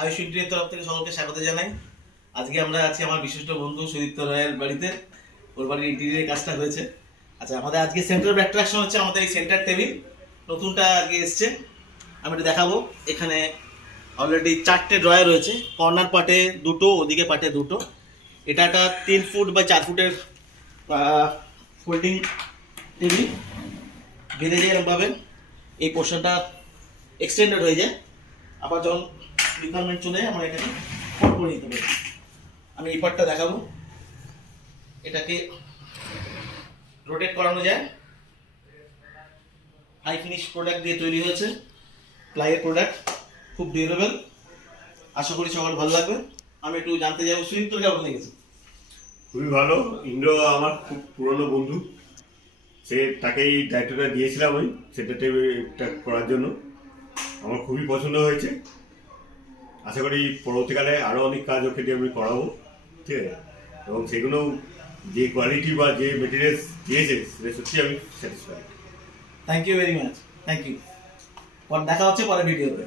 Ayush interior তরফ থেকে সকলকে স্বাগত জানাই। আজকে আমরা আছি আমার বিশিষ্ট বন্ধু সুদীপ্ত রায়ের বাড়িতে। ওর বাড়ির ইন্টেরিয়ার কাজটা হয়েছে। আচ্ছা, আমাদের আজকে সেন্টার অফ অ্যাট্রাকশন হচ্ছে আমাদের এই সেন্টার টেবিল। নতুনটা আগে এসছে, আমি এটা দেখাবো। এখানে অলরেডি 4টে ড্রয়ার রয়েছে, কর্নার পার্টে দুটো, ওদিকে পার্টে দুটো। এটা একটা 3 ফুট বা 4 ফুটের ফোল্ডিং টেবিল। বেঁধে যায় এরকমভাবে, এই পোর্শনটা এক্সটেন্ডেড হয়ে যায়। আবার যখন রিকোয়ারমেন্ট চলে আমরা এখানে ফোল্ড করে নিতে পারি। আমি এই পার্টটা দেখাবো। এটাকে রোটেট করানো যায়। হাই ফিনিশ প্রোডাক্ট দিয়ে তৈরি হয়েছে, প্লাইয়ের প্রোডাক্ট, খুব ডিউরেবল। আশা করি সবার ভালো লাগবে। আমি একটু জানতে যাবো, সুইং তোর কেমন লেগেছে? খুবই ভালো। ইন্দ্র আমার খুব পুরনো বন্ধু, তাকে এই দায়িত্বটা দিয়েছিলাম আমি সেটাতে এটা করার জন্য। আমার খুবই পছন্দ হয়েছে। আশা করি পরবর্তীকালে আরও অনেক কাজ ওকে দিয়ে আমি করাবো, ঠিক আছে? এবং সেগুলো যে কোয়ালিটি বা যে মেটেরিয়ালস দিয়েছে সেটা সত্যি আমি satisfied. Thank you very much, thank you. দেখা হচ্ছে পরের ভিডিওতে।